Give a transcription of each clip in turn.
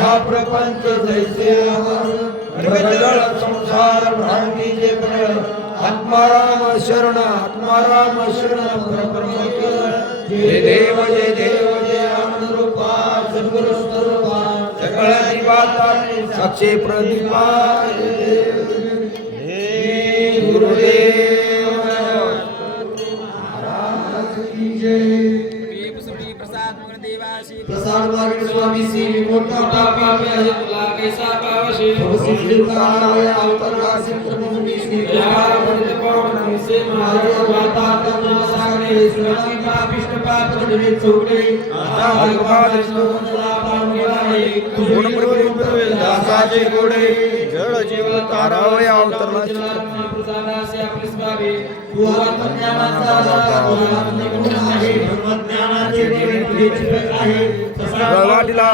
हा प्रपंच जैसे प्रगळ संसार भ्रांतीचे प्रळ आत्माराम शरण परब्रह्म जय देव जय आनंद रूपा सद्गुरु स्वरूपा सकळ जीवाता साक्षी प्रदीपा जय गुरुदेव महाराज की जय प्रसाद मार्ग स्वामी श्री मोठा पापी आहे तुला कैसा पावशे श्री नारायण अवतार काशी प्रभुनी श्री पंडित पवन से महाराज माता करना सागरे श्री पापिष्ट पाप धरे चौके आता भगवान श्लोकला पावले गुण प्रभु दासाचे गोडे जळ जीव तारावय अवतारला प्रसादासे आपले स्वामी तू आत्मज्ञानाचा गुण आहे ब्रह्मज्ञानाचे देव आहे प्रवाटीला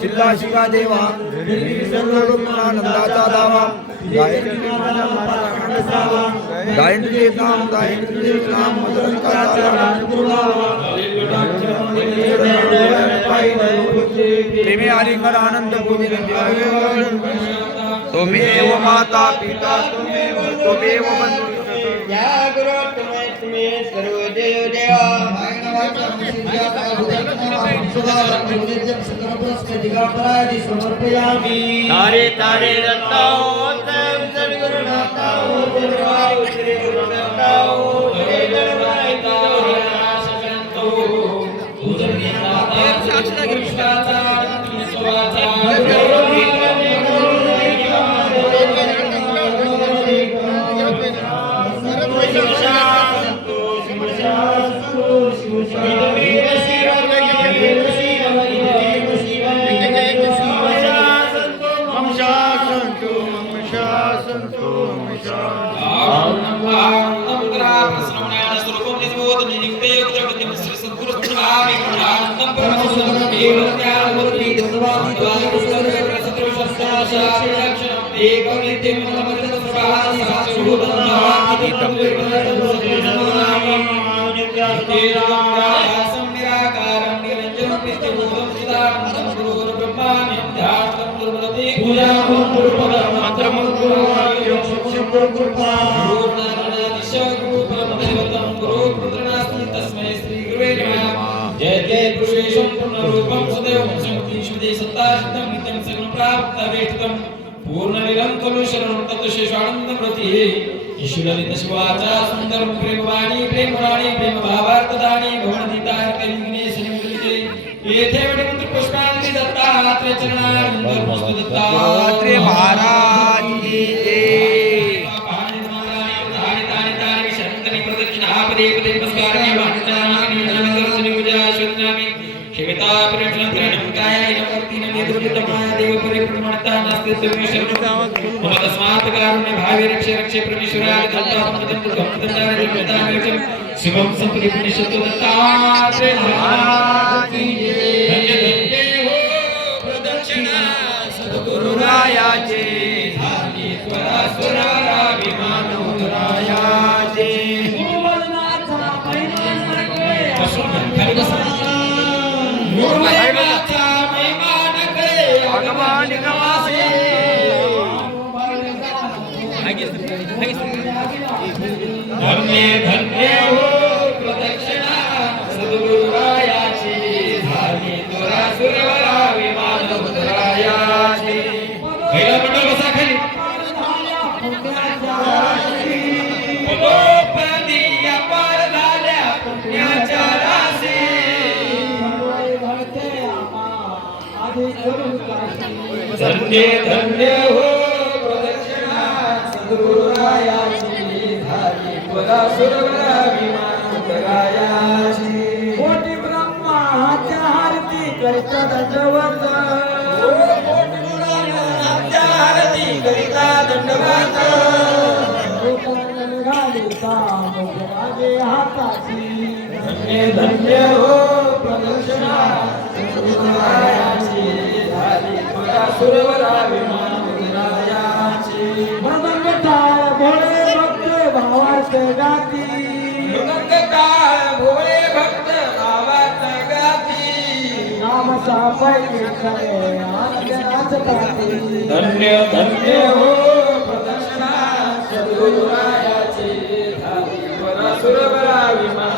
सिद्धा शिवा देवा आनंदाचा दावा गायत्री नाम प्रेमी आलिंगन आनंद तुम्हेव माता पिता तुम्हेव बंधु सर्व देव देवा तारे तारे दत्ताओ सद्गुरु नाथाओ श्री गुरु नाथाओ जय गणनायकाओ शासनतो साक्षात कृष्णाचा जय जय पुरुषेशं पूर्णरूपं सदैव शक्तिश्वदे सत्तासिद्धं नित्यं सगुण प्राप्तवेष्टं पूर्णनिरं खलु शरणं तत्शेषानन्दं प्रति ईश्वरलित शिवाचा सुंदरं प्रेमवाणी प्रेमभावार्थदानी भवनदिताय विघ्नेश निमित्ते येथे वडिमंत्र पुष्पांजली दत्तात्रेय चरणारविंद पुष्प दत्तात्रेय महाराज की जय पाणी धारी तानी तानी शंतनी प्रदक्षिणा पदे पदे नमस्कारामि वाणिज्यामि नमस्कारसनि पूजा शुद्धामि शिवता परिणतं कायाय नमर्तिन नेतृत्वमाय देव परिप्रमाणता नास्ति शरणं मम तस्मात् कारुण्य भावे रक्षे रक्षे परमेश्वराय दत्तात्रेय शिवं संपदि पुण्यशतो दत्तात्रेय महाराज की जय हो प्रदक्षिणा सद्गुरुरायाचे झाली स्वरा स्वरा विमान रायाचे गुरुवदनाचा महिमा भगवान नमासे धन्य धन्य हो प्रदक्षिणा सद्गुरुरायाची झाली तोरा सुरवरा विमान उतरायाची पहिला मंडळ बसा खाली पदोपदी अपार झाल्या पुण्याच्या राशी धन्य धन्य हो प्रदक्षिणा सद्गुरुरायाची झाली तोरा सुरवरा विमान उतरायाची कोटी ब्रह्माच्या आरती करतात दंडवत कोटी ब्रह्माच्या आरती करिता दंडवत माझे हाताची धन्य धन्य हो प्रदक्षिणा सद्गुरुरायाची झाली तुला सुरवरा विमानरायाची मृदंग टाळ भोळे भक्त भावात गाती मृदंग टाळ भोळे भक्त भावात गाती नामचा पैकी करे आनंदाच गाती धन्य धन्य हो प्रदक्षिणा सद्गुरुरायाची झाली तुला सुरवरा विमान